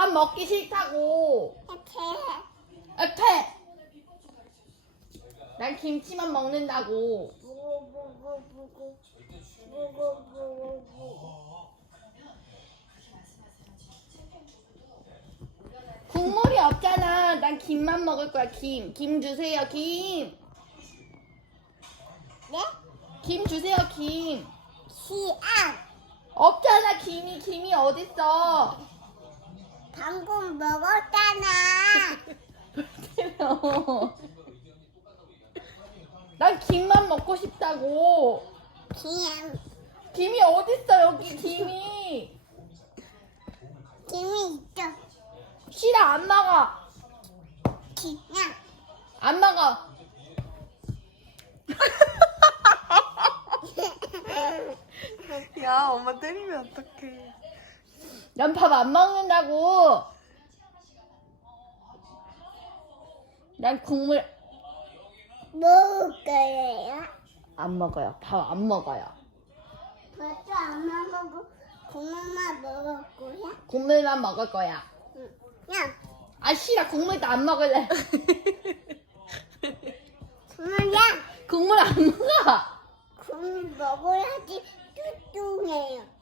밥 먹기 싫다고. 이렇게. 앞에. 난 김치만 먹는다고. 국물이 없잖아. 난 김만 먹을 거야. 김. 김 주세요. 김. 네? 김 주세요. 김. 시안. 없잖아. 김이 김이 어딨어? 방금 먹었잖아. 난 김만 먹고 싶다고. 김. 김이 어딨어 여기 김이. 김이 있죠. 싫어 안 먹어. 그냥. 안 먹어. 야, 엄마 때리면 어떡해. 난 밥 안 먹는다고. 난 국물 먹을 거예요. 안 먹어요. 밥 안 먹어요. 벌써 안 먹고 국물만 먹을 거야? 국물만 먹을 거야. 응. 야, 아 싫어 국물도 안 먹을래. 국물야. 국물 안 먹어. 국물 먹어야지 뚱뚱해요.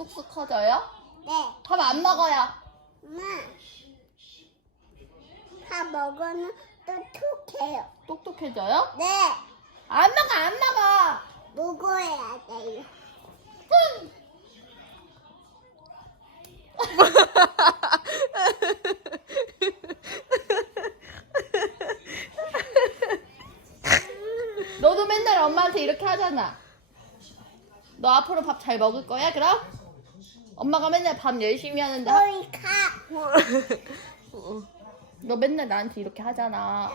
툭툭 커져요? 네, 밥 안 먹어요. 엄마. 밥 먹어는 뚱뚱해요. 똑똑해져요? 네, 안 먹어 안 먹어. 먹어야 돼요. 흥. 너도 맨날 엄마한테 이렇게 하잖아. 너 앞으로 밥 잘 먹을 거야, 그럼? 엄마가 맨날 밥 열심히 하는데 하- 가. 너 맨날 나한테 이렇게 하잖아.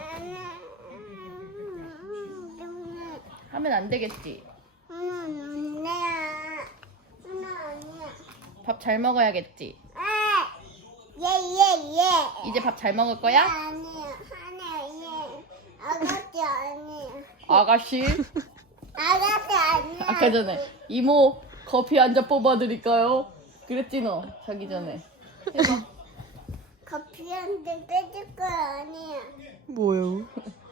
하면 안 되겠지. 음, 네. 음, 아니야. 밥 잘 먹어야겠지. 아, 예, 예, 예. 이제 밥 잘 먹을 거야? 아니야, 아니야, 예. 아가씨 아니야. 아가씨. 아가씨 아니야. 아까 전에 이모 커피 한 잔 뽑아드릴까요? 그랬지 너 자기 전에. 해봐. 커피 한 잔 빼줄 거 아니야. 뭐요?